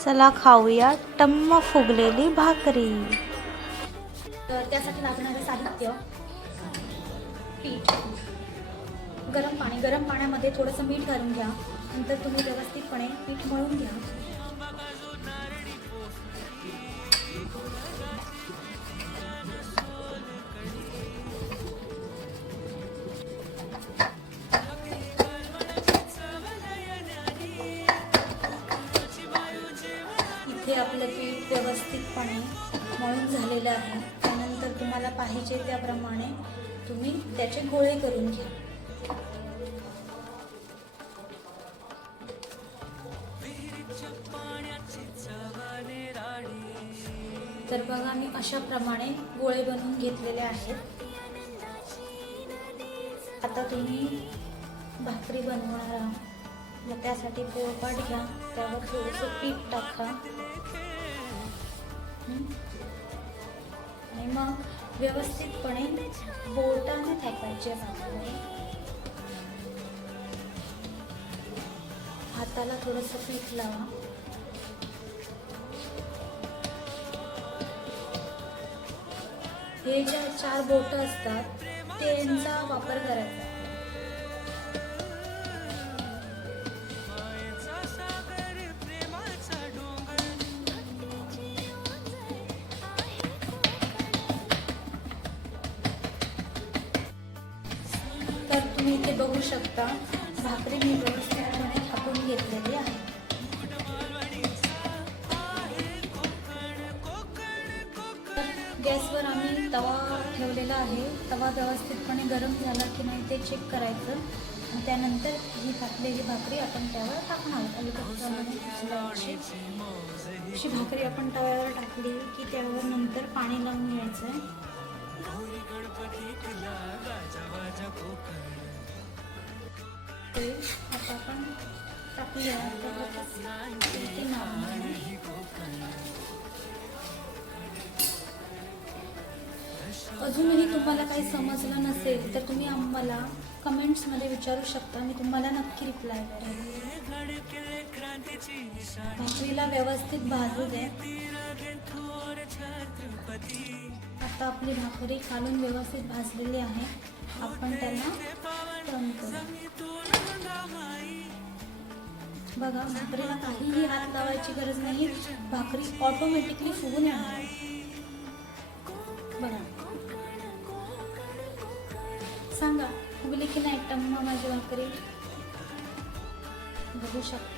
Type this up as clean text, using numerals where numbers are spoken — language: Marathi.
चला खाऊया टम्म फुगलेली भाकरी. तर त्यासाठी लागणारे साहित्य: पीठ, गरम पाण्यामध्ये थोडंसं मीठ घालून घ्या. नंतर तुम्ही व्यवस्थितपणे पीठ मळून घ्या. इथे आपलं पीठ व्यवस्थितपणे मळून झालेलं आहे. त्यानंतर तुम्हाला पाहिजे त्याप्रमाणे तुम्ही त्याचे गोळे करून घ्या. तर बघा, मी अशा प्रमाणे गोळे बनवून घेतलेले आहेत. आता तुम्ही भाकरी बनवणार आहात. मग त्यासाठी पोळपाट घ्या, त्यावर थोडंसं पीठ टाका आणि मग व्यवस्थितपणे बोटाने थापायचे भाकरी. हाताला थोडंसं पीठ लावा. हे ज्या 4 बोटं असतात त्यांचा वापर करायचा. तर तुम्ही इथे बघू शकता, भाकरी मी व्यवस्थितपणे थापून घेतलेली आहे. गॅसवर आम्ही तवा ठेवलेला आहे. तवा व्यवस्थितपणे गरम झाला की नाही ते चेक करायचं आणि त्यानंतर ही टाकलेली भाकरी आपण त्यावर टाकणार. अशी भाकरी आपण तव्यावर टाकली की त्यावर नंतर पाणी लावून घ्यायचं. आता आपण टाकूया. अजूनही तुम्हाला काही समजलं नसेल तर तुम्ही आम्हाला कमेंट्समध्ये विचारू शकता. मी तुम्हाला नक्की रिप्लाय करेन. भाकरीला व्यवस्थित भाजू दे. आता आपली भाकरी खालून व्यवस्थित भाजलेली आहे. आपण त्याला टर्न करू. बघा, भाकरीला काहीही हात लावायची गरज नाही. भाकरी ऑटोमॅटिकली फुगून येणार. बघा, सांगा फुगली की नाही टम्मा माझी भाकरी. बघू शकता.